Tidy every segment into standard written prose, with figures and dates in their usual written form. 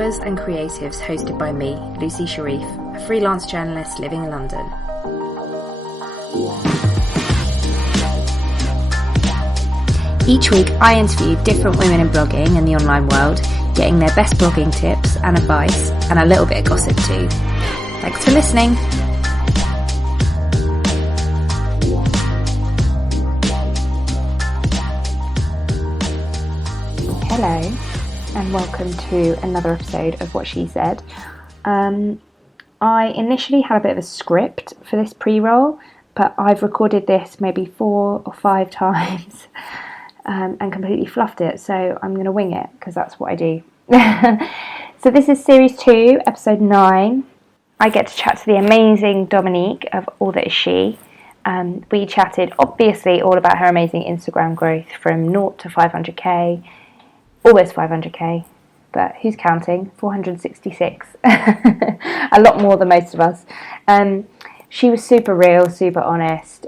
bloggers and creatives hosted by me, Lucy Sharif, a freelance journalist living in London. Each week I interview different women in blogging and the online world, getting their best blogging tips and advice, and a little bit of gossip too. Thanks for listening. Hello, and welcome to another episode of What She Said. I initially had a bit of a script for this pre-roll, but I've recorded this maybe 4 or 5 times and completely fluffed it, so I'm going to wing it, because that's what I do. So this is Series 2, Episode 9. I get to chat to the amazing Dominique of All That Is She. We chatted, obviously, all about her amazing Instagram growth from 0 to 500k, almost 500k, but who's counting? 466. A lot more than most of us. She was super real, super honest.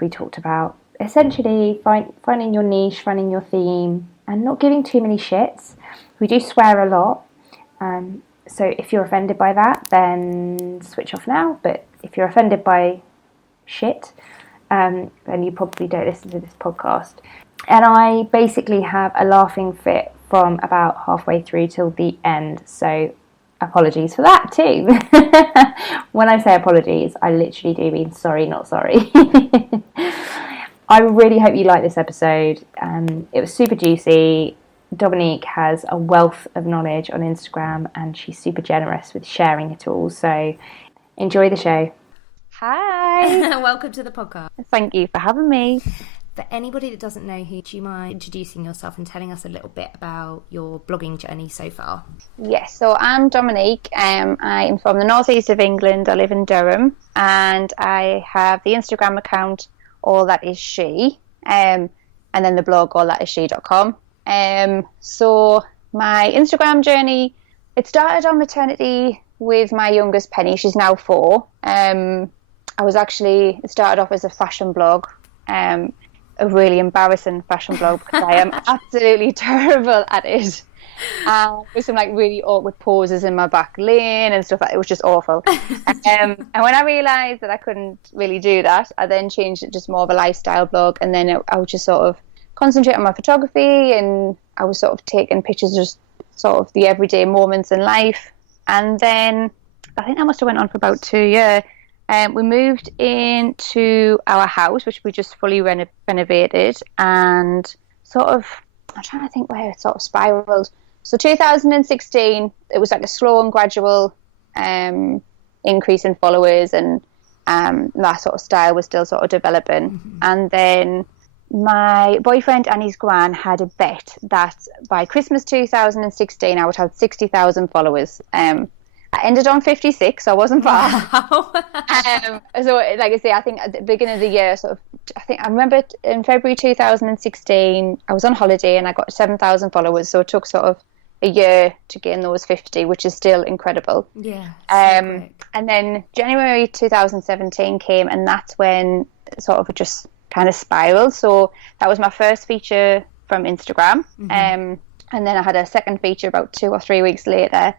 We talked about essentially finding your niche, finding your theme, and not giving too many shits. We do swear a lot. So if you're offended by that, then switch off now. But if you're offended by shit, then you probably don't listen to this podcast. And I basically have a laughing fit from about halfway through till the end. So apologies for that too. When I say apologies, I literally do mean sorry, not sorry. I really hope you like this episode. It was super juicy. Dominique has a wealth of knowledge on Instagram and she's super generous with sharing it all. So enjoy the show. Hi. Welcome to the podcast. Thank you for having me. For anybody that doesn't know who, do you mind introducing yourself and telling us a little bit about your blogging journey so far? Yes, so I'm Dominique. I am from the northeast of England. I live in Durham and I have the Instagram account All That Is She, and then the blog allthatisShe.com. So my Instagram journey, it started on maternity with my youngest Penny. She's now 4. It started off as a fashion blog, a really embarrassing fashion blog because I am absolutely terrible at it. With some like really awkward poses in my back lane and stuff. It was just awful. And when I realised that I couldn't really do that, I then changed it just more of a lifestyle blog, and then I would just sort of concentrate on my photography, and I was sort of taking pictures of just sort of the everyday moments in life. And then I think that must have went on for about 2 years. We moved into our house, which we just fully renovated, and sort of, I'm trying to think where it sort of spiraled. So 2016, it was like a slow and gradual increase in followers, and that sort of style was still sort of developing. Mm-hmm. And then my boyfriend and his gran had a bet that by Christmas 2016, I would have 60,000 followers. I ended on 56, so I wasn't far. Wow. So, like I say, I think at the beginning of the year, I remember in February 2016, I was on holiday and I got 7,000 followers. So it took sort of a year to gain those 50, which is still incredible. Yeah. And then January 2017 came, and that's when sort of it just kind of spiraled. So that was my first feature from Instagram. Mm-hmm. And then I had a second feature about 2 or 3 weeks later.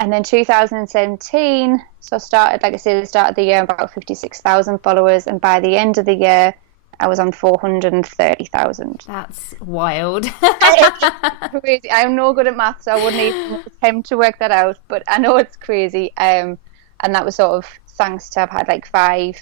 And then 2017, so started the year about 56,000 followers, and by the end of the year, I was on 430,000. That's wild. It's crazy. I'm no good at maths, so I wouldn't even attempt to work that out, but I know it's crazy. And that was sort of thanks to I've had like 5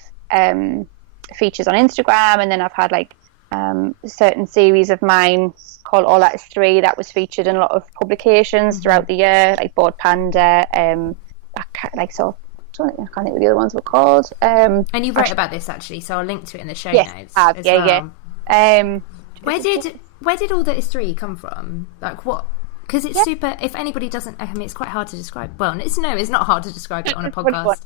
features on Instagram, and then I've had like a certain series of mine called All That Is 3 that was featured in a lot of publications throughout the year, like Board Panda, I can't think what the other ones were called. And you wrote about this actually, so I'll link to it in the show notes. Yeah. Where did All That Is 3 come from? Like what? Because it's super. If anybody doesn't, I mean, it's quite hard to describe. Well, it's not hard to describe it on a podcast.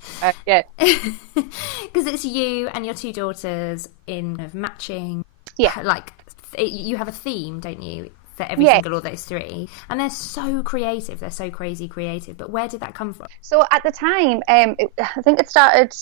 Yeah, because it's you and your 2 daughters in kind of matching. Yeah, like you have a theme, don't you, for every single All That Is 3, and they're so creative. They're so crazy creative. But where did that come from? So at the time, I think it started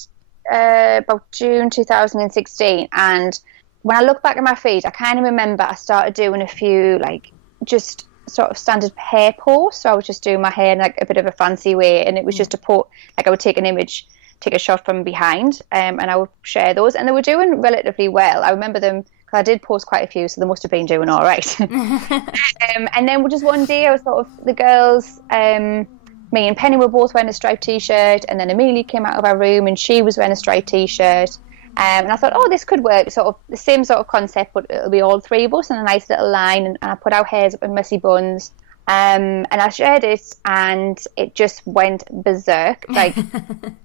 about June 2016, and when I look back at my feed, I kind of remember I started doing a few like just sort of standard hair post. So I was just doing my hair in like a bit of a fancy way, and it was just a like I would take an image, take a shot from behind, and I would share those, and they were doing relatively well. I remember them because I did post quite a few, so they must have been doing all right. And then just one day, I was sort of the girls. Me and Penny were both wearing a striped t-shirt, and then Amelia came out of our room and she was wearing a striped t-shirt. And I thought, oh, this could work. Sort of the same sort of concept, but it'll be all three of us in a nice little line. And I put our hairs up in messy buns. And I shared it, and it just went berserk. Like,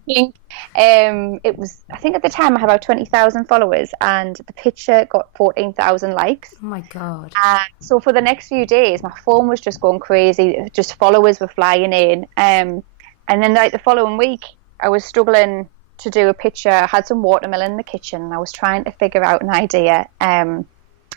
it was, I think at the time I had about 20,000 followers, and the picture got 14,000 likes. Oh my God. So for the next few days, my phone was just going crazy. Just followers were flying in. And then like the following week, I was struggling to do a picture. I had some watermelon in the kitchen, and I was trying to figure out an idea. And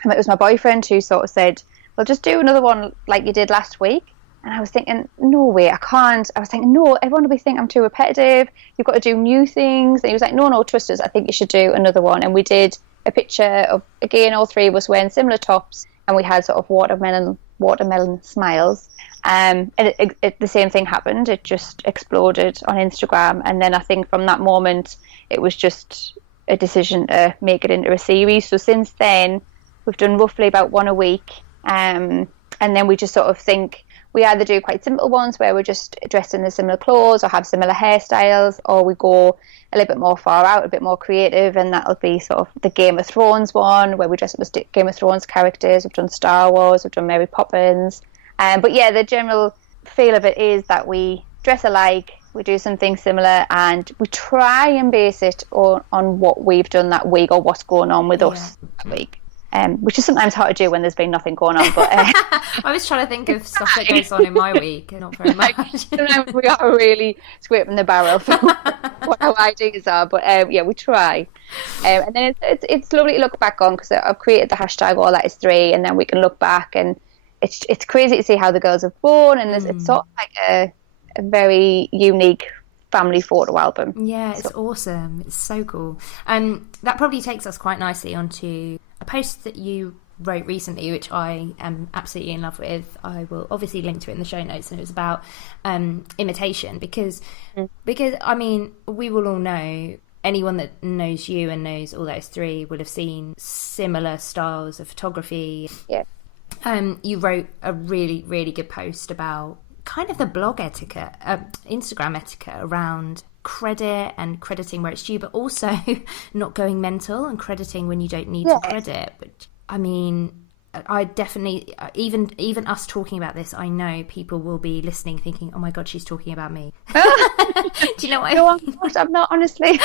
it was my boyfriend who sort of said, well, just do another one like you did last week. And I was thinking, no way, I can't. I was thinking, no, everyone will think I'm too repetitive. You've got to do new things. And he was like, no, trust us. I think you should do another one. And we did a picture of, again, all three of us wearing similar tops, and we had sort of watermelon smiles. And the same thing happened. It just exploded on Instagram. And then I think from that moment, it was just a decision to make it into a series. So since then, we've done roughly about one a week. And then we just sort of think we either do quite simple ones where we're just dressed in the similar clothes or have similar hairstyles, or we go a little bit more far out, a bit more creative, and that'll be sort of the Game of Thrones one where we dress up as Game of Thrones characters. We've done Star Wars, we've done Mary Poppins. But yeah, the general feel of it is that we dress alike, we do something similar, and we try and base it on what we've done that week or what's going on with us that week. Which is sometimes hard to do when there's been nothing going on. But I was trying to think of stuff that goes on in my week, not very much. Sometimes we are really scraping the barrel for what our ideas are. But yeah, we try. And then it's lovely to look back on, because I've created the hashtag All That Is Three, and then we can look back, and it's crazy to see how the girls have grown, and it's sort of like a very unique family photo album. Yeah, it's awesome. It's so cool. That probably takes us quite nicely onto a post that you wrote recently, which I am absolutely in love with. I will obviously link to it in the show notes, and it was about imitation, because I mean, we will all know, anyone that knows you and knows All Those Three will have seen similar styles of photography. Yeah. You wrote a really, really good post about kind of the blog etiquette, Instagram etiquette around credit and crediting where it's due, but also not going mental and crediting when you don't need to credit. But I mean, I definitely, even us talking about this, I know people will be listening thinking, oh my God, she's talking about me. Do you know what I mean? I'm not, honestly.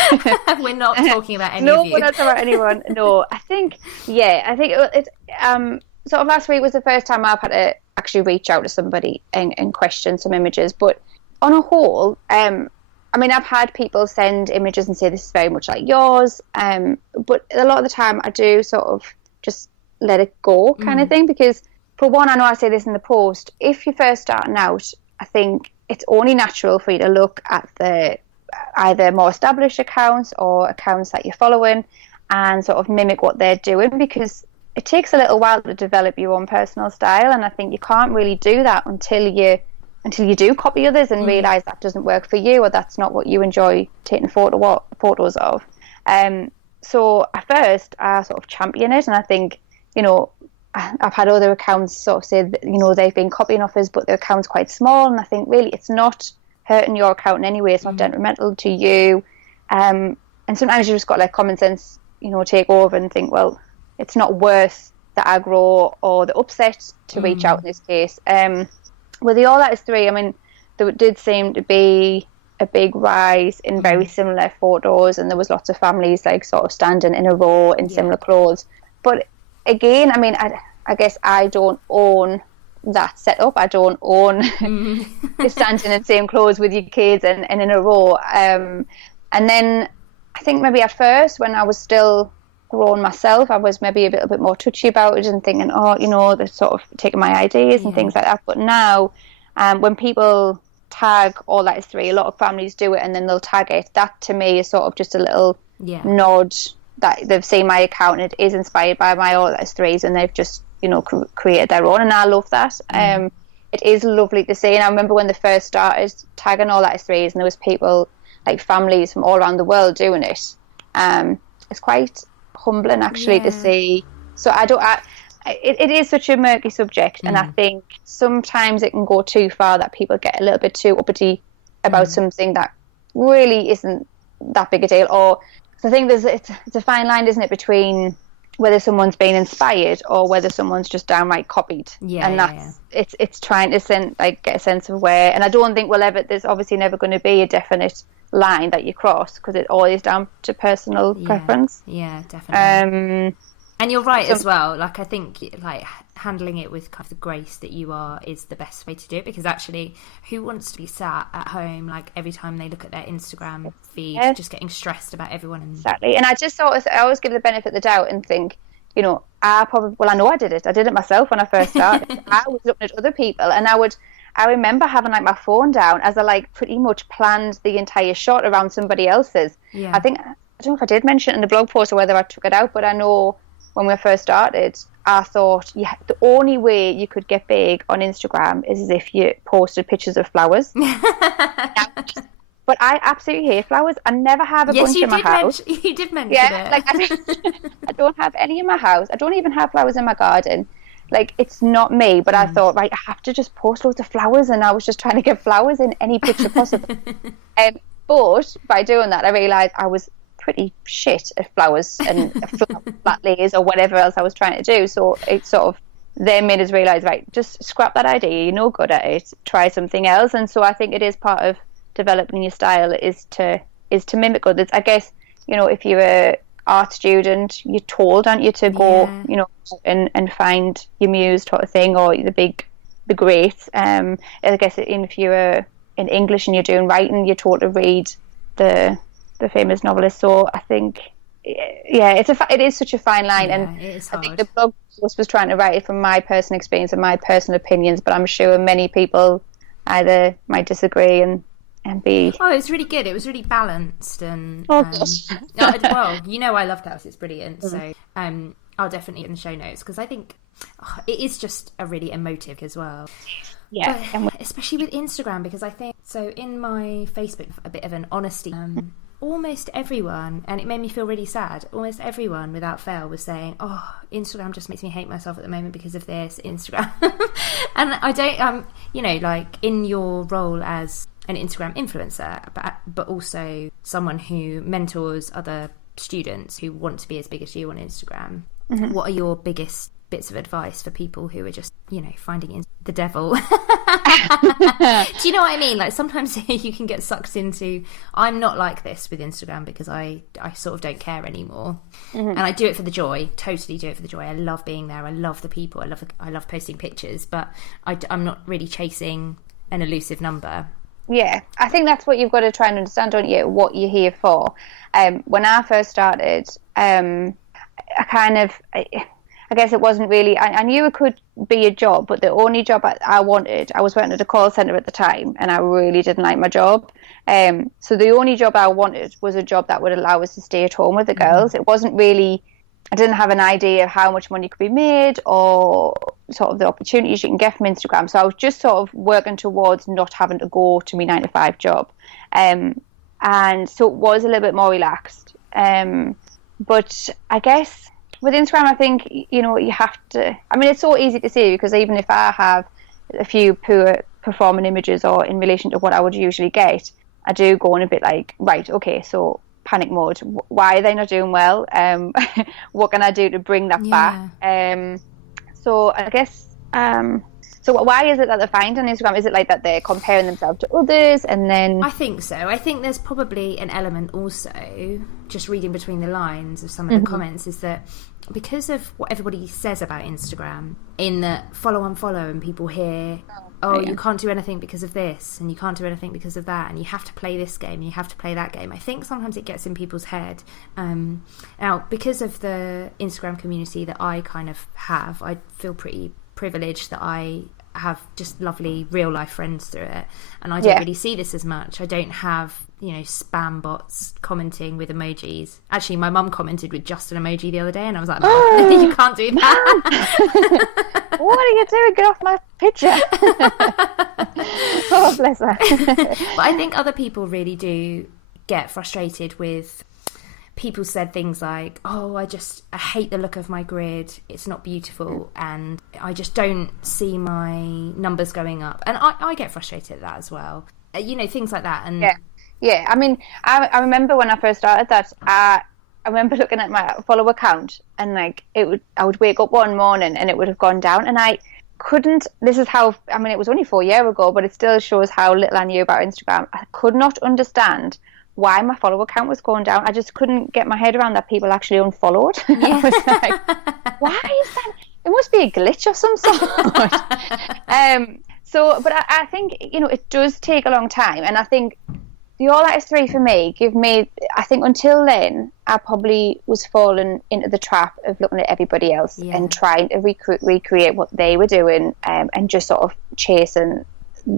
We're not talking about any of you. No, we're not talking about anyone. No, I think it's sort of last week was the first time I've had to actually reach out to somebody and question some images. But on a whole, I mean, I've had people send images and say this is very much like yours, but a lot of the time I do sort of just let it go kind of thing, because for one, I know I say this in the post, if you're first starting out, I think it's only natural for you to look at the either more established accounts or accounts that you're following and sort of mimic what they're doing, because it takes a little while to develop your own personal style, and I think you can't really do that until you do copy others and realise that doesn't work for you, or that's not what you enjoy taking photos of. So at first I sort of champion it, and I think, you know, I've had other accounts sort of say that, you know, they've been copying offers but their account's quite small, and I think really it's not hurting your account in any way, it's not detrimental to you, and sometimes you just got to let common sense, you know, take over and think, well, it's not worth the aggro or the upset to reach out in this case. With the All That Is Three, I mean, there did seem to be a big rise in very similar photos, and there was lots of families like sort of standing in a row in similar clothes. But again, I mean, I guess I don't own that setup. I don't own standing in the same clothes with your kids and in a row. And then I think maybe at first, when I was still grown myself, I was maybe a little bit more touchy about it and thinking, oh, you know, they're sort of taking my ideas and things like that. But now, when people tag All That Is Three, a lot of families do it and then they'll tag it. That to me is sort of just a little nod that they've seen my account and it is inspired by my All That Is Threes, and they've just created their own, and I love that. It is lovely to see, and I remember when they first started tagging All That Is Threes, and there was people like families from all around the world doing it. It's quite humbling actually to see. So it is such a murky subject, and I think sometimes it can go too far that people get a little bit too uppity about something that really isn't that big a deal. Or I think it's a fine line, isn't it, between whether someone's been inspired or whether someone's just downright copied. It's trying to get a sense of where, and I don't think there's obviously never going to be a definite line that you cross, because it always down to personal preference. Definitely. And you're right as well. Like, I think like handling it with kind of the grace that you are is the best way to do it, because actually, who wants to be sat at home like every time they look at their Instagram feed, just getting stressed about everyone? Exactly. And I just I always give the benefit of the doubt and think, I know I did it. I did it myself when I first started. I was looking at other people, and I remember having like my phone down as I like pretty much planned the entire shot around somebody else's. I don't know if I did mention it in the blog post or whether I took it out, but I know when we first started, I thought the only way you could get big on Instagram is if you posted pictures of flowers. But I absolutely hate flowers. I never have a bunch in my house. You did mention it. Like I don't have any in my house. I don't even have flowers in my garden. Like, it's not me, but I thought, right, I have to just post loads of flowers, and I was just trying to get flowers in any picture possible. But by doing that, I realised I was pretty shit at flowers and flat lays or whatever else I was trying to do. So it sort of then made us realise, right, just scrap that idea. You're no good at it. Try something else. And so I think it is part of developing your style is to mimic others. I guess, if you're a art student, you're told, aren't you, to go, and find your muse sort of thing, or the greats. I guess if you're in English and you're doing writing, you're taught to read the famous novelist. So I think, it is such a fine line, and it is hard. I think the blog post was trying to write it from my personal experience and my personal opinions, but I'm sure many people either might disagree and be... Oh, it was really good. It was really balanced, and I love Chaos. It's brilliant. So I'll definitely in the show notes, because I think it is just a really emotive as well. But especially with Instagram, because I think so in my Facebook, a bit of an honesty. Almost everyone, and it made me feel really sad, almost everyone without fail was saying, oh, Instagram just makes me hate myself at the moment because of this Instagram. And I don't like in your role as an Instagram influencer, but also someone who mentors other students who want to be as big as you on Instagram, what are your biggest bits of advice for people who are just, finding the devil? Do you know what I mean? Like, sometimes you can get sucked into, I'm not like this with Instagram because I sort of don't care anymore. And I do it for the joy, totally do it for the joy. I love being there. I love the people. I love posting pictures, but I'm not really chasing an elusive number. Yeah, I think that's what you've got to try and understand, don't you? What you're here for. When I first started, I guess it wasn't really, I knew it could be a job, but the only job I wanted, I was working at a call centre at the time, and I really didn't like my job. So the only job I wanted was a job that would allow us to stay at home with the girls. It wasn't really, I didn't have an idea of how much money could be made or sort of the opportunities you can get from Instagram. So I was just sort of working towards not having to go to my 9-to-5 job. And so it was a little bit more relaxed. But I guess with Instagram, I think, you have to, it's so easy to see, because even if I have a few poor performing images or in relation to what I would usually get, I do go in a bit like, right, okay, so panic mode. Why are they not doing well? What can I do to bring that back? So I guess, so why is it that they're finding on Instagram? Is it like that they're comparing themselves to others, and then... I think so. I think there's probably an element also, just reading between the lines of some of the comments, is that because of what everybody says about Instagram, in that follow unfollow, and people hear, you can't do anything because of this, and you can't do anything because of that, and you have to play this game, and you have to play that game. I think sometimes it gets in people's head. Now, because of the Instagram community that I kind of have, I feel pretty privileged that I have just lovely real life friends through it, and I don't really see this as much. I don't have spam bots commenting with emojis. Actually, my mum commented with just an emoji the other day, and I was like, no, you can't do that. What are you doing? Get off my picture. Oh, bless her. But I think other people really do get frustrated with people said things like, oh, I hate the look of my grid, it's not beautiful, and I just don't see my numbers going up. And I get frustrated at that as well. Things like that. And yeah. I mean, I remember when I first started that, I remember looking at my follower count, and I would wake up one morning and it would have gone down, and I couldn't, this is how, I mean, it was only 4 years ago, but it still shows how little I knew about Instagram. I could not understand why my follower count was going down. I just couldn't get my head around that people actually unfollowed. I was like, why is that? It must be a glitch of some sort. But I think, it does take a long time. And I think the All That Is 3 for me I think until then, I probably was falling into the trap of looking at everybody else and trying to recreate what they were doing, and just sort of chasing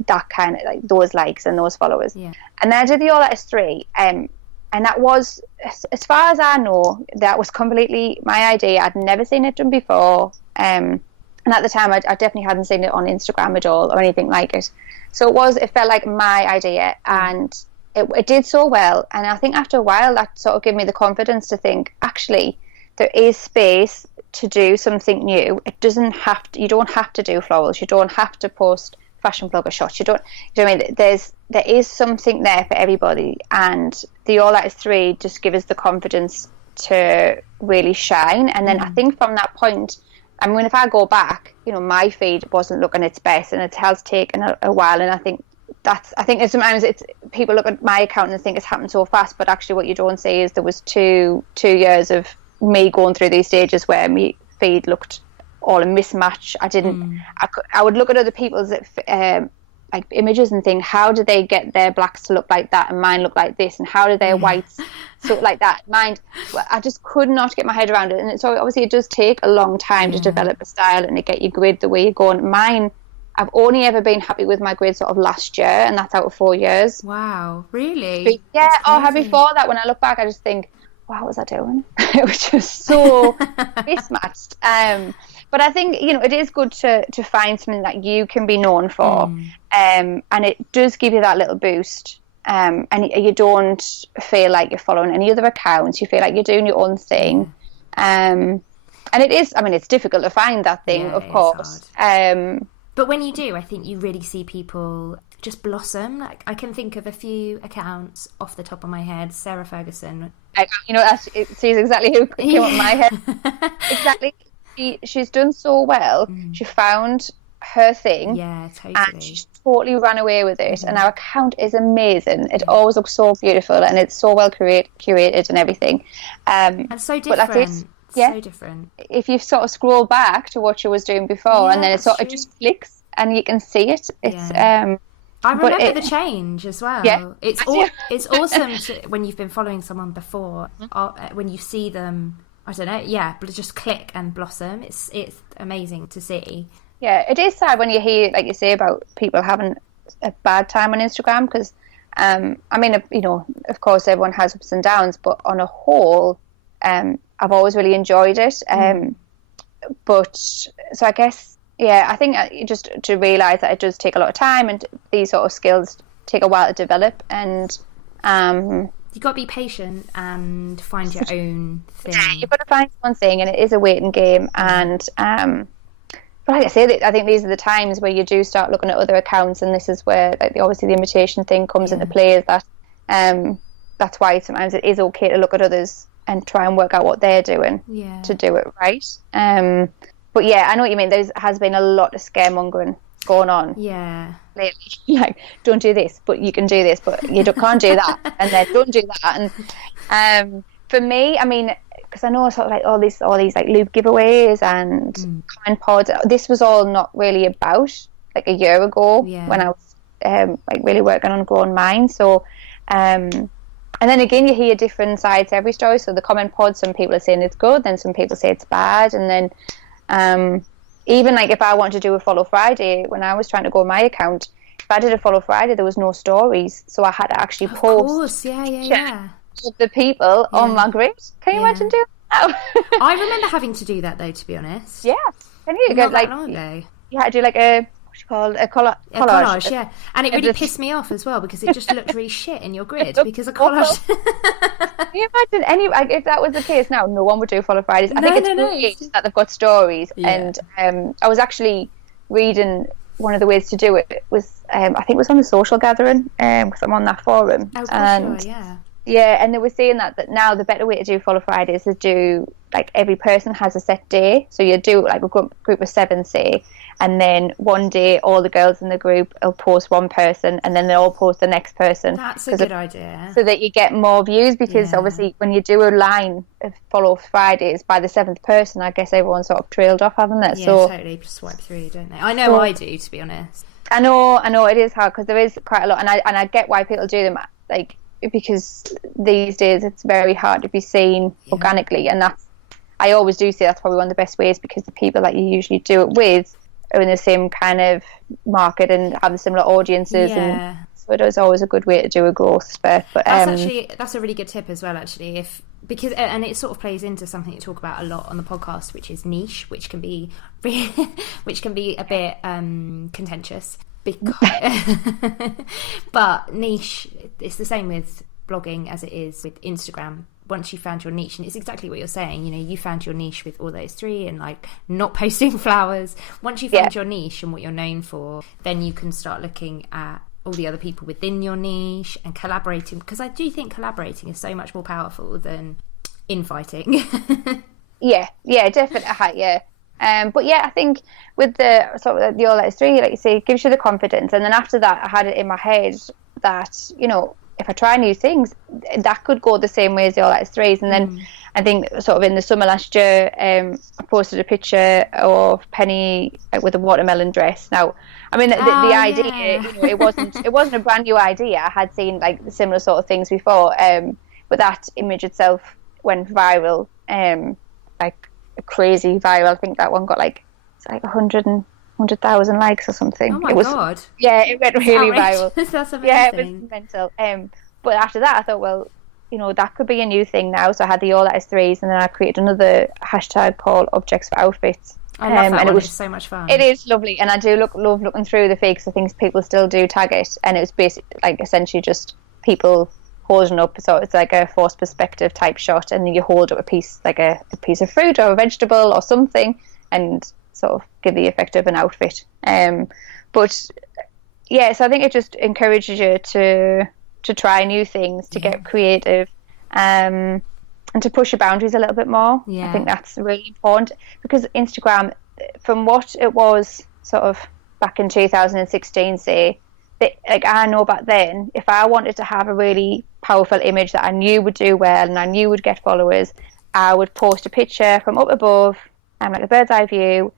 that kind of, like, those likes and those followers. And then I did the All That Is 3, and that was, as far as I know, that was completely my idea. I'd never seen it done before, and at the time I definitely hadn't seen it on Instagram at all or anything like it. So it felt like my idea, and it did so well. And I think after a while that sort of gave me the confidence to think, actually, there is space to do something new. You don't have to do florals, you don't have to post fashion blogger shots, you know what I mean? There is something there for everybody, and the All That Is 3 just give us the confidence to really shine. And then I think from that point, I mean, if I go back, my feed wasn't looking its best, and it has taken a while. And I think sometimes people look at my account and think it's happened so fast, but actually what you don't see is there was two years of me going through these stages where my feed looked all a mismatch. I would look at other people's like images and think, how did they get their blacks to look like that and mine look like this, and how did their whites look like that? I just could not get my head around it. And so obviously it does take a long time to develop a style and to get your grid the way you're going. Mine, I've only ever been happy with my grid sort of last year, and that's out of 4 years. Wow, really? But before that, when I look back, I just think, wow, what was I doing? It was just so mismatched. But I think, it is good to find something that you can be known for. And it does give you that little boost. And you don't feel like you're following any other accounts. You feel like you're doing your own thing. And it is, I mean, it's difficult to find that thing, of course. But when you do, I think you really see people just blossom. Like, I can think of a few accounts off the top of my head. Sarah Ferguson. She's exactly who came up in my head. Exactly. She's done so well. She found her thing. Yeah, totally. And she's totally ran away with it. And our account is amazing. It always looks so beautiful, and it's so well curated and everything. And so different. So different. If you sort of scroll back to what she was doing before, and then it just clicks and you can see it. It's I remember the change as well. Yeah. It's awesome when you've been following someone before, when you see them, I don't know, but just click and blossom. It's amazing to see. Yeah, it is sad when you hear, like you say, about people having a bad time on Instagram, because, I mean, of course everyone has ups and downs, but on a whole, I've always really enjoyed it. But, so I guess, I think just to realise that it does take a lot of time, and these sort of skills take a while to develop, and you've got to be patient and find your own thing. Yeah, you've got to find one thing, and it is a waiting game. And but like I say, I think these are the times where you do start looking at other accounts, and this is where, like, obviously the imitation thing comes into play. Is that that's why sometimes it is okay to look at others and try and work out what they're doing to do it right. But I know what you mean. There has been a lot of scaremongering going on. Yeah. Lately. Like, don't do this, but you can do this, but you can't do that, and then don't do that. And for me, I mean, because I know sort of like all these like loop giveaways and comment pods. This was all not really about like a year ago when I was like really working on growing mine. So, and then again, you hear different sides to every story. So the comment pod, some people are saying it's good, then some people say it's bad, and then even like if I want to do a Follow Friday, when I was trying to grow my account, if I did a Follow Friday, there was no stories, so I had to actually Of post course, yeah. of the people on my grid. Can you imagine doing that? I remember having to do that though, to be honest. Yeah. Can you Not like that long ago. you had to do like a what's it called, a collage, yeah, and it really pissed me off as well because it just looked really shit in your grid because a collage. Can you imagine if that was the case now, no one would do Follow Fridays. I think it's great that they've got stories, and I was actually reading one of the ways to do it was I think it was on the Social Gathering because I'm on that forum. Oh, and sure, yeah. Yeah, and they were saying that now the better way to do Follow Fridays is do like every person has a set day. So you do like a group of 7, say, and then one day all the girls in the group will post one person, and then they all post the next person. That's a good idea. So that you get more views, because obviously when you do a line of Follow Fridays by the 7th person, I guess everyone's sort of trailed off, haven't they? Yeah, so, totally. Just swipe through, don't they? I know I do, to be honest. I know it is hard because there is quite a lot, and I get why people do them, like, because these days it's very hard to be seen organically, and I always do say that's probably one of the best ways, because the people that you usually do it with are in the same kind of market and have the similar audiences, and so it is always a good way to do a growth spurt. But that's a really good tip as well, actually, because it sort of plays into something you talk about a lot on the podcast, which is niche, which can be a bit contentious. But niche, it's the same with blogging as it is with Instagram. Once you found your niche, and it's exactly what you're saying, you found your niche with all those 3 and like not posting flowers. Once you found your niche and what you're known for, then you can start looking at all the other people within your niche and collaborating, because I do think collaborating is so much more powerful than infighting. yeah definitely. But yeah, I think with the sort of the All That Is 3, like you say, it gives you the confidence, and then after that I had it in my head that if I try new things, that could go the same way as the All That Is 3s. And then I think sort of in the summer last year, I posted a picture of Penny with a watermelon dress. Now, I mean, the idea, it wasn't a brand new idea. I had seen like similar sort of things before, but that image itself went viral, like crazy viral. I think that one got like 100,000 likes or something. Oh my god! Yeah, it went really viral. That's amazing. Yeah, it was mental. But after that, I thought, well, that could be a new thing now. So I had the All That Is 3s, and then I created another hashtag called Objects for Outfits. I love that and one. It was it's so much fun. It is lovely, and I do love looking through the fakes. I think people still do tag it, and it was basically like essentially just people holding up. So it's like a forced perspective type shot, and then you hold up a piece of fruit or a vegetable or something, and sort of give the effect of an outfit. But yeah, so I think it just encourages you to try new things, to get creative, and to push your boundaries a little bit more. I think that's really important, because Instagram, from what it was sort of back in 2016, say, like I know back then, if I wanted to have a really powerful image that I knew would do well and I knew would get followers, I would post a picture from up above, like a bird's eye view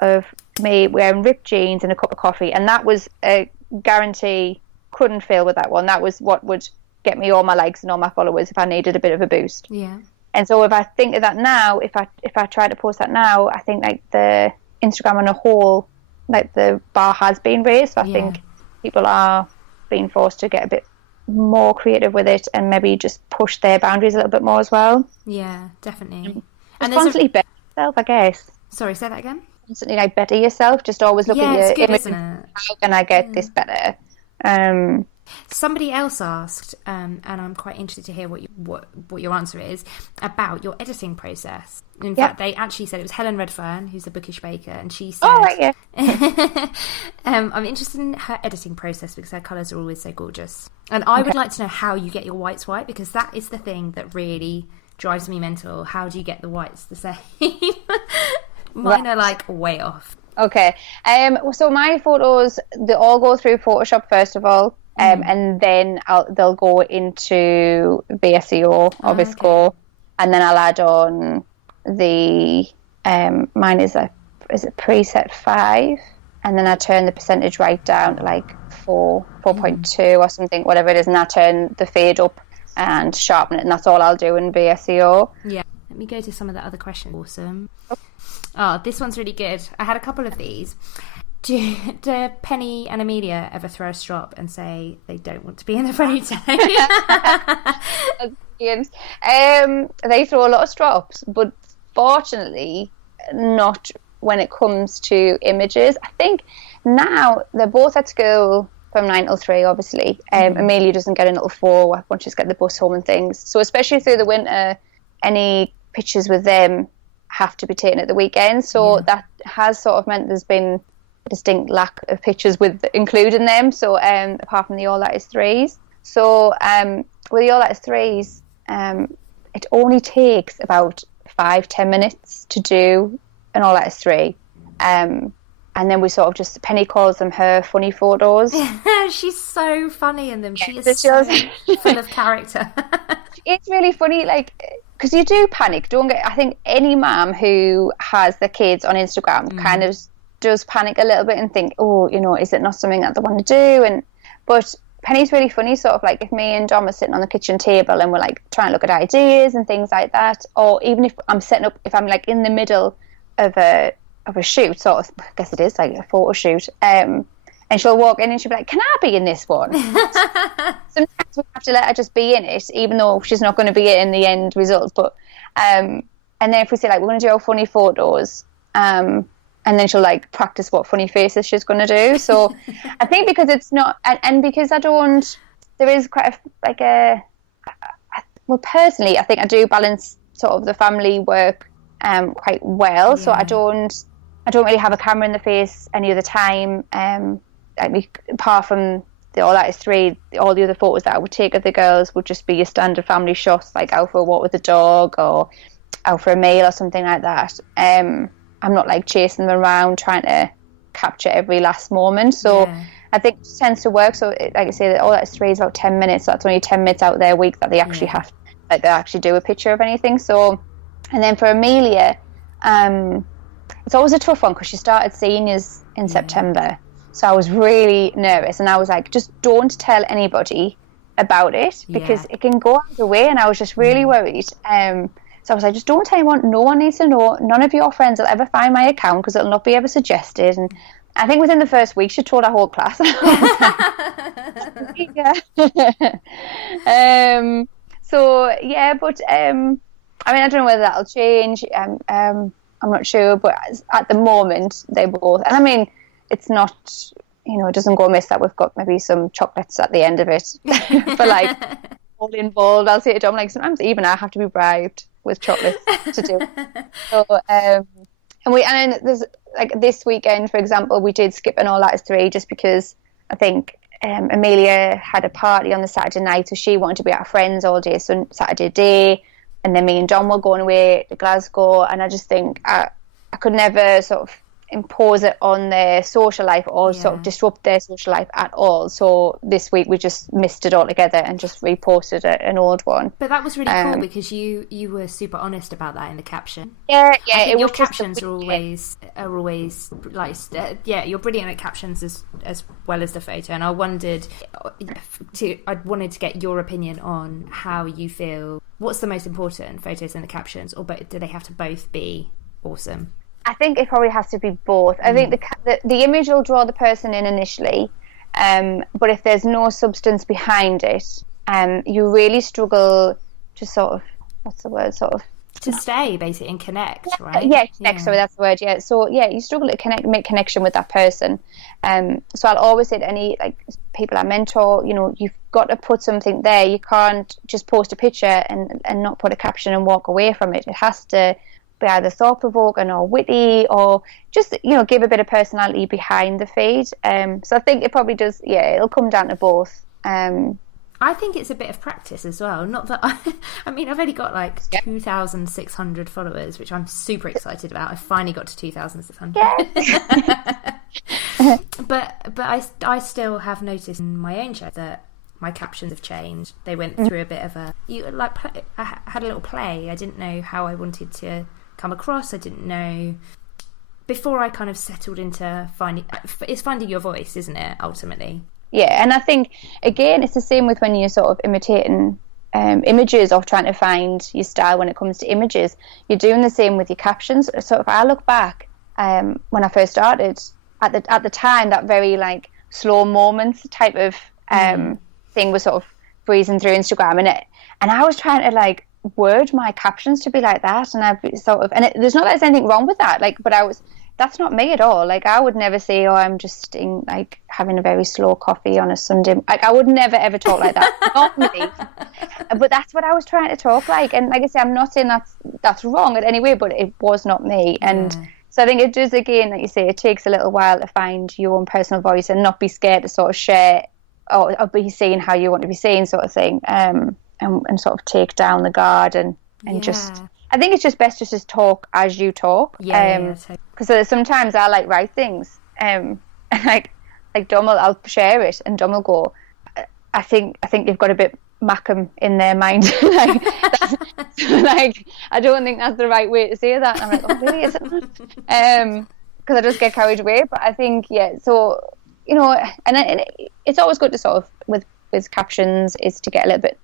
of me wearing ripped jeans and a cup of coffee, and that was a guarantee. Couldn't fail with that one. That was what would get me all my likes and all my followers if I needed a bit of a boost. Yeah. And so if I think of that now, if I try to post that now, I think like the Instagram on a whole, like the bar has been raised. So I think people are being forced to get a bit more creative with it and maybe just push their boundaries a little bit more as well. Yeah, definitely. And constantly better yourself, I guess. Sorry, say that again. Constantly like better yourself. Just always look at your it's good, image. isn't it? How can I get this better? Somebody else asked, and I'm quite interested to hear what your answer is about your editing process. In fact, they actually said it was Helen Redfern, who's a bookish baker, and she said, "Oh, right, yeah." I'm interested in her editing process because her colours are always so gorgeous, and I would like to know how you get your whites white, because that is the thing that really drives me mental. How do you get the whites the same? Mine are like way off. Okay. So my photos, they all go through Photoshop first of all, and then they'll go into VSEO or VSCO, and then I'll add on the mine is it preset 5, and then I turn the percentage right down to like 4.2 or something, whatever it is, and I turn the fade up and sharpen it, and that's all I'll do in VSEO. Yeah. Let me go to some of the other questions. Awesome. Oh, this one's really good. I had a couple of these. Do Penny and Amelia ever throw a strop and say they don't want to be in the photo? They throw a lot of strops, but fortunately not when it comes to images. I think now they're both at school from 9 till 3, obviously. Amelia doesn't get until 4 once she's got the bus home and things. So especially through the winter, any pictures with them have to be taken at the weekend. So that has sort of meant there's been a distinct lack of pictures with including them. So apart from the All That Is 3s. So with the All That Is 3s, it only takes about 5-10 minutes to do an All That Is 3. And then we sort of just, Penny calls them her funny photos. She's so funny in them. She is so full of character. It's really funny, like, because you do panic. I think any mum who has their kids on Instagram kind of does panic a little bit and think, oh, is it not something that they want to do? But Penny's really funny, sort of like if me and Dom are sitting on the kitchen table and we're like trying to look at ideas and things like that, or even if I'm setting up, if I'm like in the middle of a shoot, sort of, I guess it is like a photo shoot, and she'll walk in and she'll be like, can I be in this one? Sometimes we have to let her just be in it, even though she's not going to be in the end result. But and then if we say like we're going to do our funny photos, and then she'll like practice what funny faces she's going to do. So I think because it's not, and because there is quite well, personally I think I do balance sort of the family work quite well. So I don't really have a camera in the face any other time. Apart from the All That Is 3, all the other photos that I would take of the girls would just be your standard family shots, like out for a walk with the dog or out for a meal or something like that. I'm not like chasing them around trying to capture every last moment. So I think it tends to work. So like I say, All That Is 3 is about 10 minutes. So that's only 10 minutes out of their week that they actually have, like they actually do a picture of anything. So, and then for Amelia, it's always a tough one because she started seniors in September. So I was really nervous and I was like, just don't tell anybody about it because it can go either way. And I was just really worried. So I was like, just don't tell anyone. No one needs to know. None of your friends will ever find my account because it'll not be ever suggested. And I think within the first week, she told our whole class. But I mean, I don't know whether that'll change. I'm not sure, but at the moment, they both. And I mean, it's not, it doesn't go amiss that we've got maybe some chocolates at the end of it. But like, all involved, I'll say to Dom, like, sometimes even I have to be bribed with chocolates to do it. So, and there's like this weekend, for example, we did skip an All That Is 3 just because I think Amelia had a party on the Saturday night, so she wanted to be at her friends all day, so Saturday day. And then me and Dom were going away to Glasgow, and I just think I could never sort of impose it on their social life or sort of disrupt their social life at all. So this week we just missed it all together and just reposted an old one. But that was really cool because you were super honest about that in the caption. Yeah. Your captions are always like you're brilliant at captions as well as the photo. And I wanted to get your opinion on how you feel. What's the most important, photos and the captions, or do they have to both be awesome? I think it probably has to be both. I think the image will draw the person in initially, but if there's no substance behind it, you really struggle to sort of to stay basically and connect, right? Connect. Sorry, that's the word. Yeah. So you struggle to make connection with that person. So I'll always say to any like people I mentor, you've got to put something there. You can't just post a picture and not put a caption and walk away from it. It has to be either thought-provoking or witty or just, give a bit of personality behind the feed. So I think it probably does, it'll come down to both. I think it's a bit of practice as well. Not that I mean, I've only got like 2,600 followers, which I'm super excited about. I finally got to 2,600. Yes. But I still have noticed in my own show that my captions have changed. They went through a bit of I had a little play. I didn't know how I wanted to come across. I didn't know before I kind of settled into finding your voice, isn't it, ultimately? Yeah, and I think again it's the same with when you're sort of imitating images or trying to find your style when it comes to images. You're doing the same with your captions. So if I look back when I first started at the time, that very like slow moments type of thing was sort of breezing through Instagram, and I was trying to like word my captions to be like that, and there's not that there's anything wrong with that, like, but that's not me at all. Like, I would never say, oh, I'm just like having a very slow coffee on a Sunday. Like, I would never ever talk like that. Not me. But that's what I was trying to talk like. And like I say, I'm not saying that's wrong in any way, but it was not me. And so I think it does, again, like you say, it takes a little while to find your own personal voice and not be scared to sort of share or be seen how you want to be seen, sort of thing. And sort of take down the guard and just... I think it's just best to just talk as you talk. Because sometimes I like write things, and like Dom I'll share it, and Dom will go, I think you've got a bit Mackham in their mind. Like, like, I don't think that's the right way to say that. And I'm like, oh really, is it not? Because I just get carried away. But I think, so, you know, and it's always good to sort of with captions is to get a little bit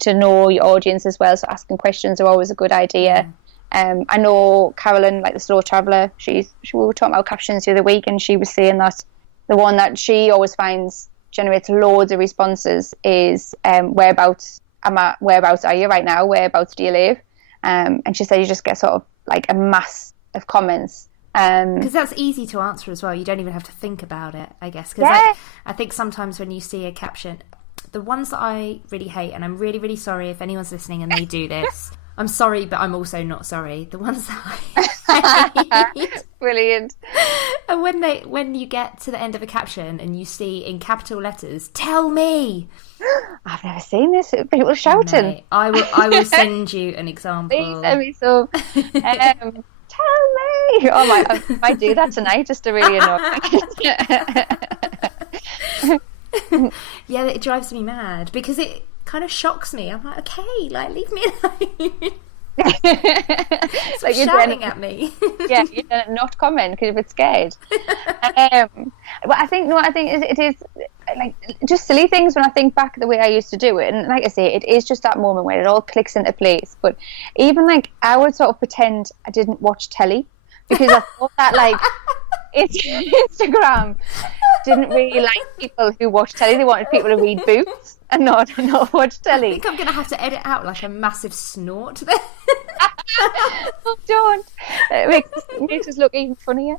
to know your audience as well, so asking questions are always a good idea. I know Carolyn, like the Slow Traveller, we were talking about captions the other week, and she was saying that the one that she always finds generates loads of responses is whereabouts are you right now, whereabouts do you live, and she said you just get sort of like a mass of comments, because that's easy to answer as well. You don't even have to think about it, I guess, because I think sometimes when you see a caption, the ones that I really hate, and I'm really, really sorry if anyone's listening and they do this, I'm sorry, but I'm also not sorry. The ones that I hate. Brilliant. And when you get to the end of a caption and you see in capital letters, "Tell me." I've never seen this. People shouting. Mate, I will send you an example. Please send me some. Tell me. Oh my! I might do that tonight just to really annoy. Yeah, it drives me mad because it kind of shocks me. I'm like, okay, like, leave me alone. Like, you're shouting at me. Yeah, you not comment because you're a bit scared. But I think it is like just silly things when I think back the way I used to do it. And like I say, it is just that moment where it all clicks into place. But even like I would sort of pretend I didn't watch telly because I thought that like Instagram didn't really like people who watch telly. They wanted people to read books and not watch telly. I think I'm going to have to edit out like a massive snort there. Oh, don't. It makes us look even funnier.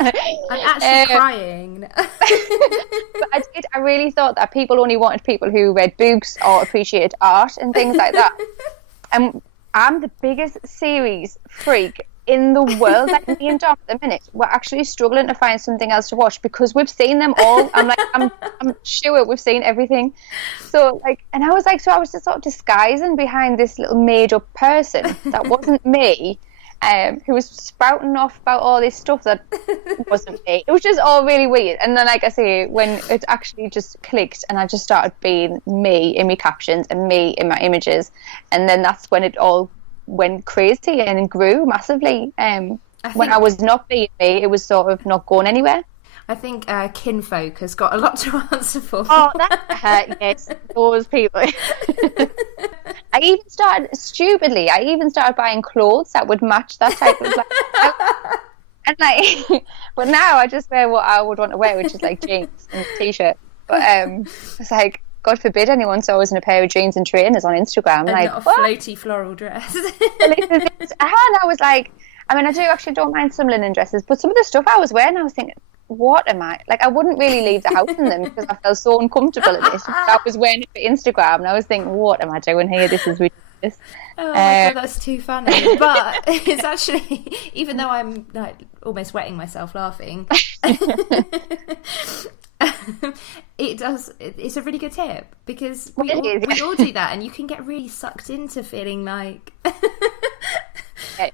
I'm actually crying. But I really thought that people only wanted people who read books or appreciated art and things like that. And I'm the biggest series freak in the world. Like, me and Dom at the minute, we're actually struggling to find something else to watch because we've seen them all. I'm sure we've seen everything. So like, and I was just sort of disguising behind this little made up person that wasn't me, who was spouting off about all this stuff that wasn't me. It was just all really weird. And then, like I say, when it actually just clicked and I just started being me in my captions and me in my images, and then that's when it all went crazy and grew massively. When I was not being me, it was sort of not going anywhere. I think Kinfolk has got a lot to answer for. Oh, yes, those people. I even started buying clothes that would match that type of like, and like, but now I just wear what I would want to wear, which is like jeans and a t-shirt. But it's like, God forbid anyone saw us in a pair of jeans and trainers on Instagram. And like, not a floaty floral dress. And I was like, I mean, don't mind some linen dresses, but some of the stuff I was wearing, I was thinking, what am I? Like, I wouldn't really leave the house in them because I felt so uncomfortable in it. I was wearing it for Instagram and I was thinking, what am I doing here? This is ridiculous. Oh my God, that's too funny. But it's actually, even though I'm like almost wetting myself laughing, it's a really good tip because we all do that, and you can get really sucked into feeling like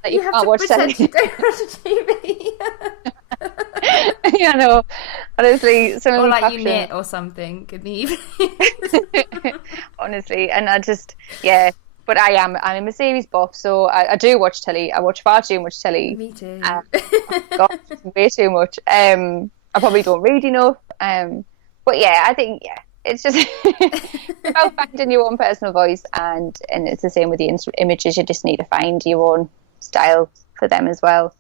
you have to pretend you don't watch TV. Yeah, no, honestly, or like you knit or something in the evening. Honestly, and I just, but I'm a series buff, so I do watch telly. I watch far too much telly. Me too. God, way too much. I probably don't read enough. But yeah, I think it's just about finding your own personal voice, and it's the same with the images. You just need to find your own style for them as well.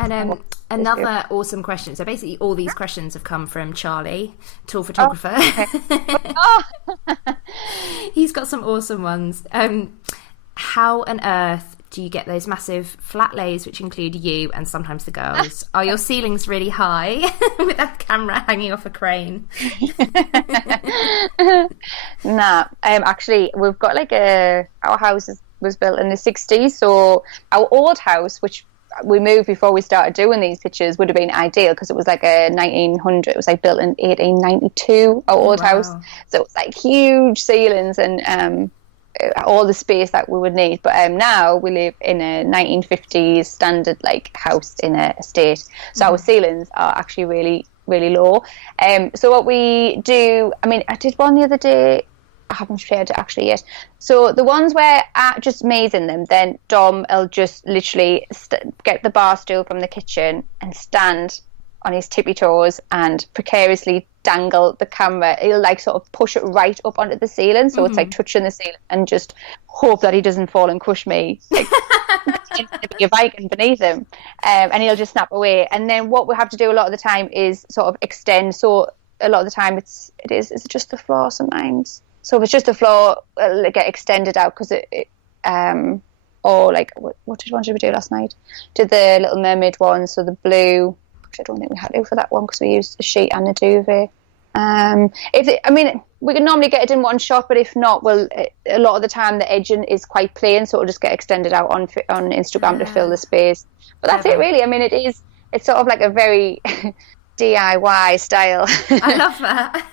And another awesome question. So basically all these questions have come from Charlie, tool photographer. Oh. He's got some awesome ones. How on earth do you get those massive flat lays, which include you and sometimes the girls? Are your ceilings really high with a camera hanging off a crane? Nah, actually, we've got like our house was built in the 60s, so our old house, which we moved before we started doing these pictures, would have been ideal because it was like a 1900. It was like built in 1892, our old house. So it was like huge ceilings and all the space that we would need. But now we live in a 1950s standard like house in a estate, so our ceilings are actually really, really low. So what we do, I mean, I did one the other day. I haven't shared it actually yet. So the ones where just me's in them, then Dom will just literally get the bar stool from the kitchen and stand on his tippy toes and precariously dangle the camera. He'll like sort of push it right up onto the ceiling, so it's like touching the ceiling, and just hope that he doesn't fall and crush me. Like, a Viking beneath him, and he'll just snap away. And then what we have to do a lot of the time is sort of extend. So a lot of the time it's just the floor sometimes. So if it's just the floor, it'll get extended out because or like what did we do last night? Did the Little Mermaid one, so the blue. I don't think we had to for that one because we used a sheet and a duvet. We can normally get it in one shot, but if not, well, a lot of the time the edging is quite plain, so it'll just get extended out on Instagram to fill the space. But that's it, really. I mean, it's sort of like a very DIY style. I love that.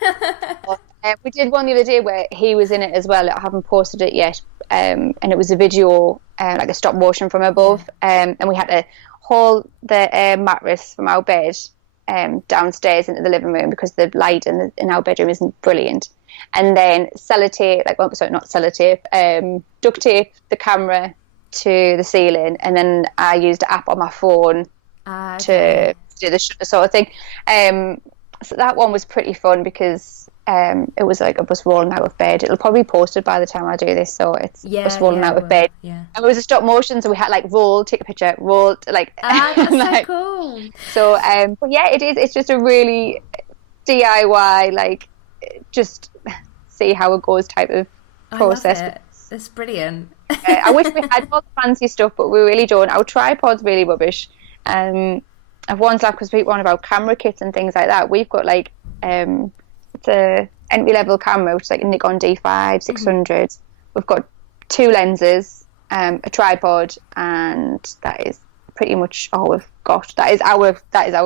We did one the other day where he was in it as well. I haven't posted it yet, and it was a video, like a stop motion from above, and we had to haul the mattress from our bed downstairs into the living room because the light in our bedroom isn't brilliant, and then duct tape the camera to the ceiling, and then I used an app on my phone to do the sort of thing. So that one was pretty fun because it was like us rolling out of bed. It'll probably be posted by the time I do this, so it's us rolling out of bed. Yeah. And it was a stop motion, so we had like roll, take a picture, roll, like. That's like, so cool. So, but yeah, it is. It's just a really DIY, like, just see how it goes type of process. I love it. That's brilliant. I wish we had all the fancy stuff, but we really don't. Our tripod's really rubbish. I've once left because people want about camera kits and things like that. We've got like it's a entry-level camera, which is like a Nikon D5 600. We've got 2 lenses, a tripod, and that is pretty much all we've got. That is our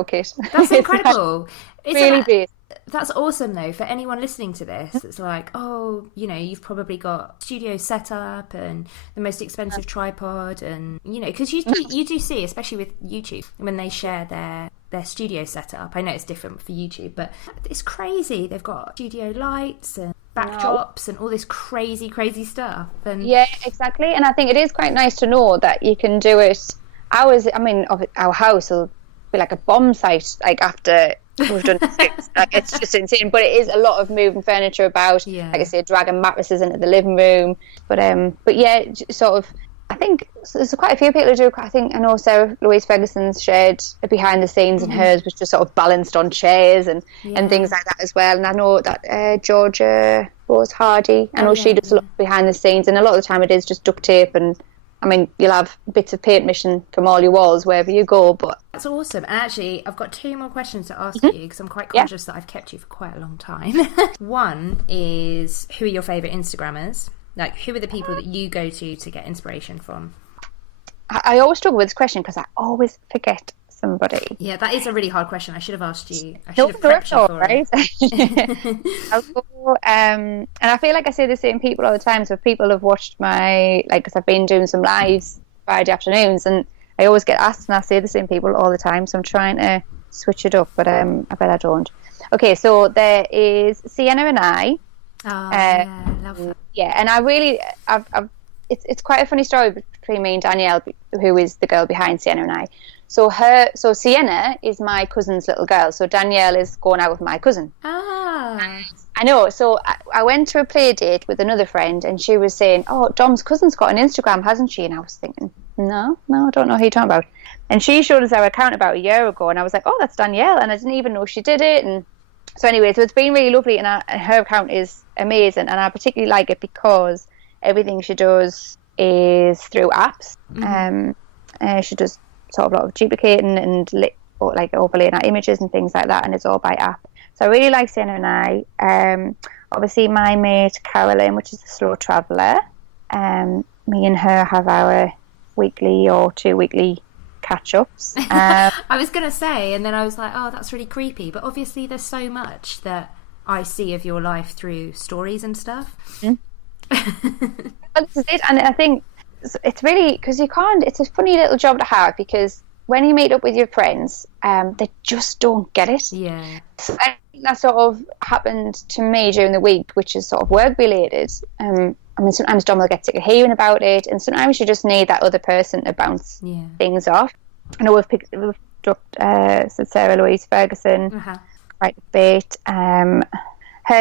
kit. That's incredible. Really big. That's awesome though for anyone listening to this. It's like, oh, you know, you've probably got studio setup and the most expensive tripod, and you know, because you do see, especially with YouTube, when they share their studio setup. I know it's different for YouTube, but it's crazy. They've got studio lights and backdrops and all this crazy stuff. And yeah, exactly. And I think it is quite nice to know that you can do it. Our house will be like a bomb site, like after we've done it. Like, it's just insane. But it is a lot of moving furniture about. Yeah. Like I say, dragging mattresses into the living room. But yeah, sort of. I think there's quite a few people who do. I know Sarah Louise Ferguson's shared a behind the scenes, and hers was just sort of balanced on chairs and things like that as well. And I know that Georgia Rose Hardy, I know she does a lot behind the scenes, and a lot of the time it is just duct tape, and I mean, you'll have bits of paint mission from all your walls wherever you go. But that's awesome. And actually, I've got 2 more questions to ask you because I'm quite conscious that I've kept you for quite a long time. One is, who are your favourite Instagrammers? Like, who are the people that you go to get inspiration from? I always struggle with this question because I always forget somebody. Yeah, that is a really hard question. I should have asked you. I should have prepped you for it. I'll go, and I feel like I say the same people all the time. So if people have watched because I've been doing some lives Friday afternoons, and I always get asked, and I say the same people all the time. So I'm trying to switch it up, but I bet I don't. Okay, so there is Sienna and I. Oh, yeah, love that. Yeah, and I really, it's quite a funny story between me and Danielle, who is the girl behind Sienna and I. So Sienna is my cousin's little girl. So Danielle is going out with my cousin. Ah. I know. So I went to a play date with another friend, and she was saying, "Oh, Dom's cousin's got an Instagram, hasn't she?" And I was thinking, no, I don't know who you're talking about. And she showed us our account about a year ago, and I was like, oh, that's Danielle, and I didn't even know she did it. And so anyway, so it's been really lovely, and her account is amazing, and I particularly like it because everything she does is through apps. She does sort of a lot of duplicating and like overlaying our images and things like that, and it's all by app. So I really like Sienna and I. Obviously, my mate Carolyn, which is the slow traveller, me and her have our weekly or 2 weekly catch-ups. I was going to say, and then I was like, oh, that's really creepy. But obviously there's so much that I see of your life through stories and stuff. Well, this is it. And I think it's really, because you can't, it's a funny little job to have, because when you meet up with your friends, they just don't get it. Yeah. So I think that sort of happened to me during the week, which is sort of work related. I mean, sometimes Dom will get sick of hearing about it, and sometimes you just need that other person to bounce things off. I know we've dropped Sarah Louise Ferguson quite a bit. Her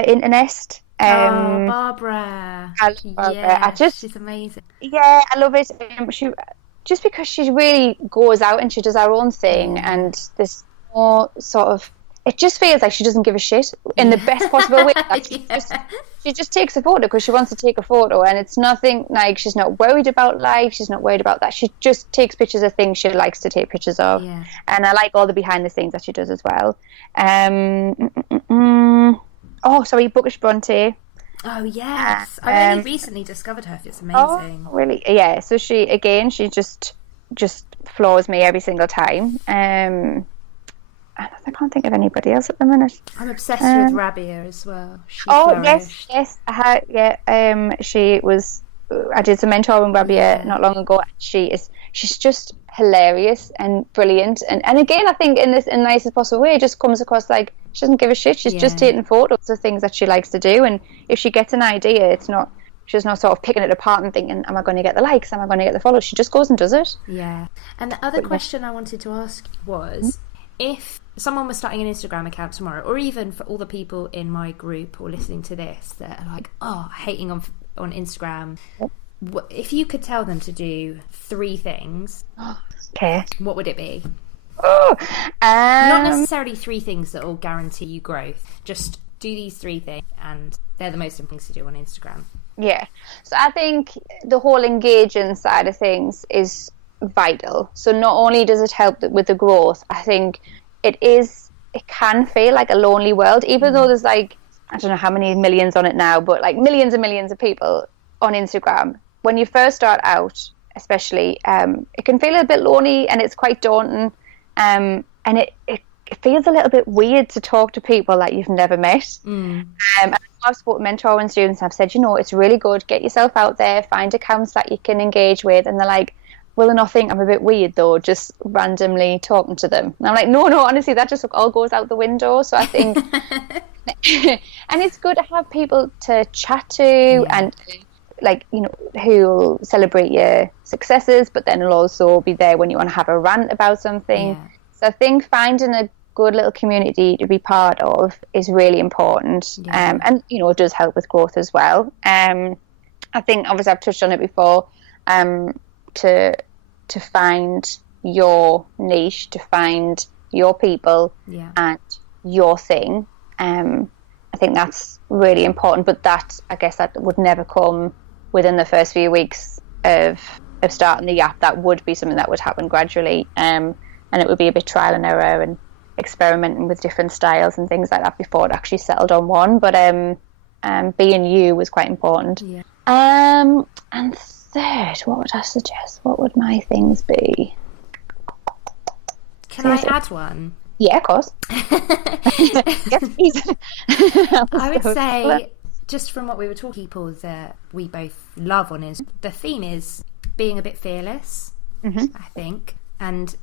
internet. Barbara. I love Barbara. She's amazing. Yeah, I love it. Just because she really goes out and she does her own thing, and there's more sort of, it just feels like she doesn't give a shit in the best possible way. Like she just takes a photo because she wants to take a photo, and it's nothing like, she's not worried about likes, she's not worried about that. She just takes pictures of things she likes to take pictures of. And I like all the behind the scenes that she does as well. Oh, sorry, Bookish Bronte. Oh yes, I only recently discovered her. It's amazing. Oh, really? Yeah. So she just floors me every single time. I can't think of anybody else at the minute. I'm obsessed with Rabia as well. Yes. She was. I did some mentoring with Rabia not long ago. She's just hilarious and brilliant, and again, I think in the nicest possible way, it just comes across like she doesn't give a shit. She's just taking photos of things that she likes to do, and if she gets an idea, she's not sort of picking it apart and thinking, am I going to get the likes, am I going to get the follows? She just goes and does it. And the other question I wanted to ask was, if someone was starting an Instagram account tomorrow, or even for all the people in my group or listening to this that are like, hating on Instagram, if you could tell them to do 3 things, what would it be? Not necessarily 3 things that will guarantee you growth, just do these 3 things, and they're the most important things to do on Instagram. So I think the whole engaging side of things is vital. So not only does it help with the growth, I think it can feel like a lonely world, even though there's like, I don't know how many millions on it now, but like millions and millions of people on Instagram. When you first start out, especially, it can feel a bit lonely, and it's quite daunting, and it feels a little bit weird to talk to people that you've never met. And I've spoken mentoring students, and I've said, it's really good, get yourself out there, find accounts that you can engage with, and they're like, will they not think I'm a bit weird though, just randomly talking to them? And I'm like, no, honestly, that just all goes out the window. So I think and it's good to have people to chat to, and like, who'll celebrate your successes, but then will also be there when you want to have a rant about something. So I think finding a good little community to be part of is really important. And it does help with growth as well. I think obviously I've touched on it before, to find your niche, to find your people and your thing. I think that's really important, but I guess that would never come within the first few weeks of starting the app. That would be something that would happen gradually, and it would be a bit trial and error and experimenting with different styles and things like that before it actually settled on one. But being you was quite important. And third, what would I suggest? What would my things be? Can I add one? Yeah, of course. Yes, please. I would say, just from what we were talking, people that we both love on is, the theme is being a bit fearless, I think, and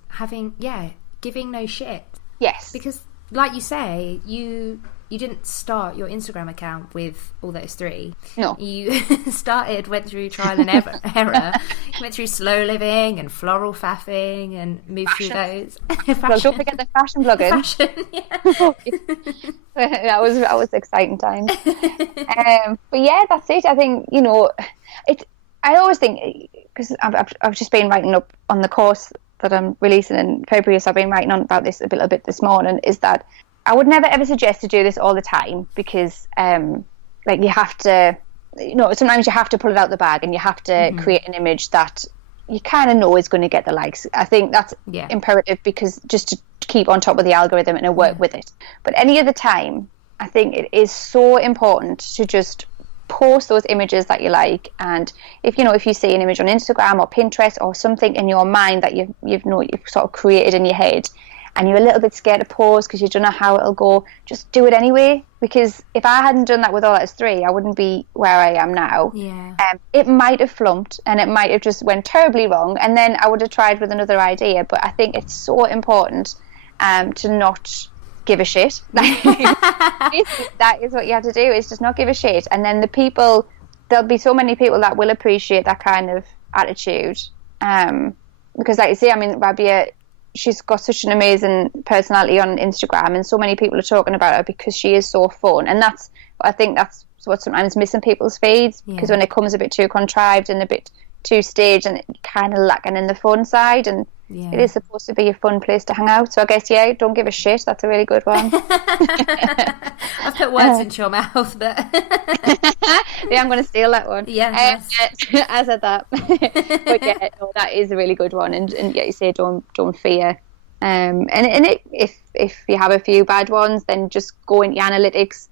giving no shit. Yes. Because, like you say, you didn't start your Instagram account with all those 3. No. You went through trial and error. You went through slow living and floral faffing and moved through those. Well, don't forget the fashion blogging. That was exciting times. But yeah, that's it. I think, I always think, because I've just been writing up on the course that I'm releasing in February, so I've been writing on about this a little bit this morning, is that I would never ever suggest to do this all the time, because like you have to, sometimes you have to pull it out the bag and you have to create an image that you kind of know is going to get the likes. I think that's imperative, because just to keep on top of the algorithm and to work with it. But any other time, I think it is so important to just post those images that you like. And if you see an image on Instagram or Pinterest or something in your mind that you've sort of created in your head, and you're a little bit scared to post because you don't know how it'll go, just do it anyway. Because if I hadn't done that with All That Is 3, I wouldn't be where I am now. It might have flunked and it might have just went terribly wrong, and then I would have tried with another idea. But I think it's so important to not give a shit. That is what you have to do, is just not give a shit. And then there'll be so many people that will appreciate that kind of attitude. Because like I say, I mean, Rabia, she's got such an amazing personality on Instagram, and so many people are talking about her because she is so fun. And I think that's what sometimes missing people's feeds, because when it comes a bit too contrived and a bit too staged, and kind of lacking in the fun side, and it is supposed to be a fun place to hang out. So I guess, don't give a shit. That's a really good one. I've put words into your mouth, but I'm going to steal that one. I said that. But no, that is a really good one. And you say don't fear. And if you have a few bad ones, then just go into your analytics,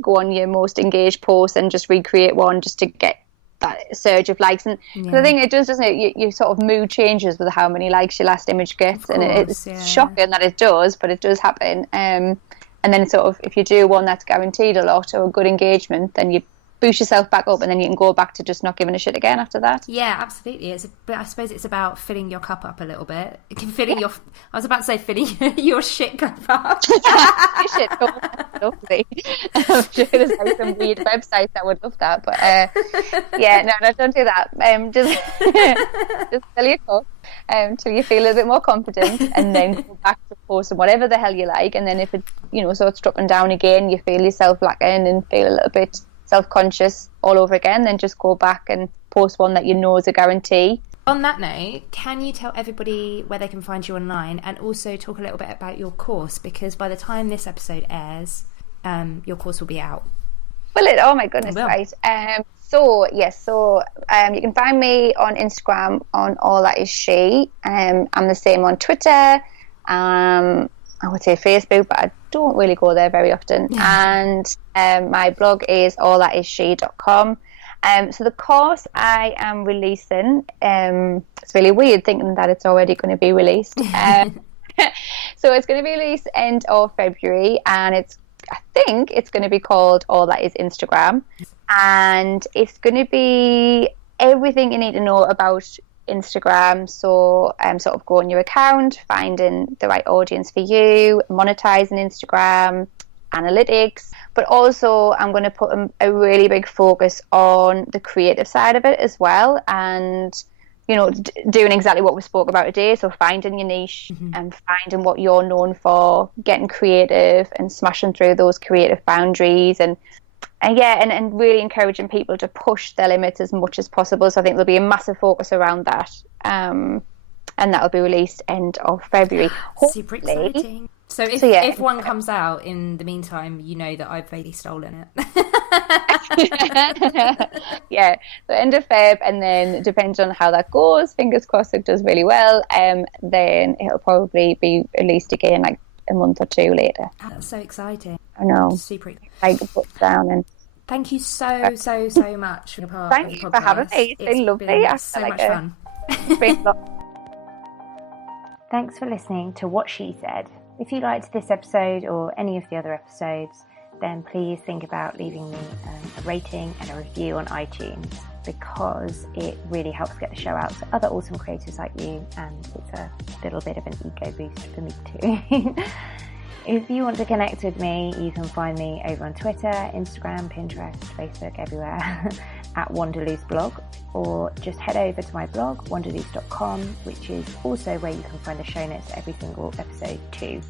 go on your most engaged post and just recreate one just to get that surge of likes. And I think it does, doesn't it? You sort of mood changes with how many likes your last image gets, and it's shocking that it does, but it does happen. And then sort of, if you do one that's guaranteed a lot or a good engagement, then you boost yourself back up, and then you can go back to just not giving a shit again after that. Yeah, absolutely. But I suppose it's about filling your cup up a little bit. I was about to say filling your shit cup up. Your shit cup, lovely. I'm sure there's like some weird websites that would love that, but no, don't do that. Just fill your cup till you feel a little bit more confident, and then go back to posting whatever the hell you like. And then if it starts dropping down again, you feel yourself lacking and feel a little bit self-conscious all over again, then just go back and post one that you know is a guarantee. On that note, can you tell everybody where they can find you online, and also talk a little bit about your course, because by the time this episode airs, your course will be out. Will it? Oh my goodness, right. So you can find me on Instagram on All That Is She. I'm the same on Twitter. I would say Facebook, but I don't really go there very often. And my blog is allthatisshe.com. So the course I am releasing, it's really weird thinking that it's already going to be released. So it's going to be released end of February, and I think it's going to be called All That Is Instagram. And it's going to be everything you need to know about Instagram. So sort of growing your account, finding the right audience for you, monetizing Instagram, analytics, but also I'm going to put a really big focus on the creative side of it as well, and doing exactly what we spoke about today. So finding your niche and finding what you're known for, getting creative and smashing through those creative boundaries, and really encouraging people to push their limits as much as possible. So I think there'll be a massive focus around that, and that'll be released end of February. Super exciting. So if one comes out in the meantime, you know that I've really stolen it. So end of Feb, and then depending on how that goes, fingers crossed it does really well, then it'll probably be released again like a month or two later. That's so exciting. I know. Super exciting. Like put down and thank you so much for your part. Thank you for having me. It's been lovely. Been so much fun. Thanks for listening to What She Said. If you liked this episode or any of the other episodes, then please think about leaving me a rating and a review on iTunes, because it really helps get the show out to other awesome creators like you, and it's a little bit of an ego boost for me too. If you want to connect with me, you can find me over on Twitter, Instagram, Pinterest, Facebook, everywhere at Wanderloose Blog, or just head over to my blog, wanderloose.com, which is also where you can find the show notes to every single episode too.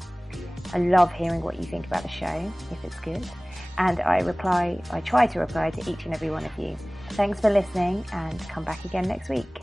I love hearing what you think about the show, if it's good, and I try to reply to each and every one of you. Thanks for listening and come back again next week.